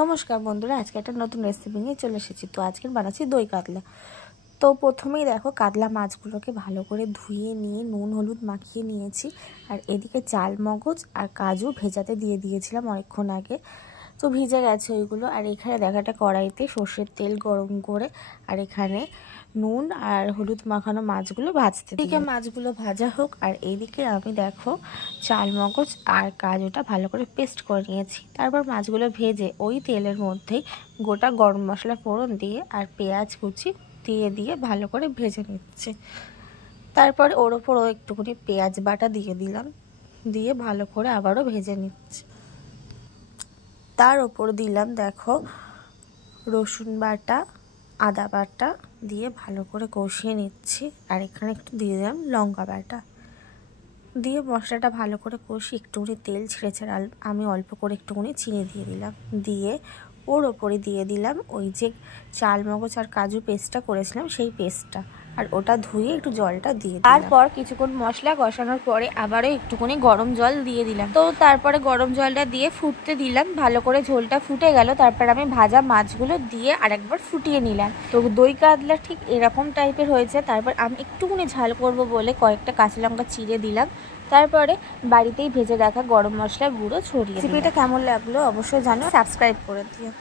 নমস্কার বন্ধুরা, আজকে একটা নতুন রেসিপি নিয়ে চলে এসেছি। তো আজকে বানাচ্ছি দই কাতলা। তো প্রথমেই দেখো, কাতলা মাছগুলোকে ভালো করে ধুয়ে নিয়ে নুন হলুদ মাখিয়ে নিয়েছি। আর এদিকে চাল মগজ আর কাজু ভেজাতে দিয়ে দিয়েছিলাম অনেকক্ষণ আগে, তো ভিজে গেছে ওইগুলো। আর এখানে দেখো একটা কড়াইতে সর্ষের তেল গরম করে আর এখানে নুন আর হলুদ মাখানো মাছগুলো ভাজতে দিই। এদিকে মাছগুলো ভাজা হোক, আর এইদিকে আমি দেখো চাল মগজ আর কাজুটা ভালো করে পেস্ট করে নিয়েছি। তারপর মাছগুলো ভেজে ওই তেলের মধ্যেই গোটা গরম মশলা ফোড়ন দিয়ে আর পেঁয়াজ কুচি দিয়ে ভালো করে ভেজে নিচ্ছে। তারপরে ওর ওপরও একটুখানি পেঁয়াজ বাটা দিয়ে দিলাম, দিয়ে ভালো করে আবারও ভেজে নিচ্ছে। তার ওপর দিলাম দেখো রসুন বাটা, আদা বাটা দিয়ে ভালো করে কষিয়ে নিচ্ছি। আর এখানে একটু দিয়ে দিলাম লঙ্কা বাটা দিয়ে মশলাটা ভালো করে কষি একটুখানি তেল ছেড়েছে। আর আমি অল্প করে একটুখানি চিনি দিয়ে দিলাম, দিয়ে ওর ওপরে দিয়ে দিলাম ওই যে চাল মগজ আর কাজু পেস্টটা করেছিলাম সেই পেস্টটা, আর ওটা ধুয়ে একটু জলটা দিয়ে দিলাম। তারপর কিছুক্ষণ মশলা কষানোর পরে আবারও একটুখানি গরম জল দিয়ে দিলাম। তো তারপরে গরম জলটা দিয়ে ফুটতে দিলাম, ভালো করে ঝোলটা ফুটে গেল। তারপর আমি ভাজা মাছগুলো দিয়ে আরেকবার ফুটিয়ে নিলাম। তো দই কাতলা ঠিক এরকম টাইপের হয়েছে। তারপর আমি একটুখানি ঝাল করব বলে কয়েকটা কাঁচা লঙ্কা চিড়ে দিলাম। তারপরে বাড়িতেই ভেজে রাখা গরম মশলা গুঁড়ো ছড়িয়ে। রেসিপিটা কেমন লাগলো অবশ্যই জানো, সাবস্ক্রাইব করে দিও।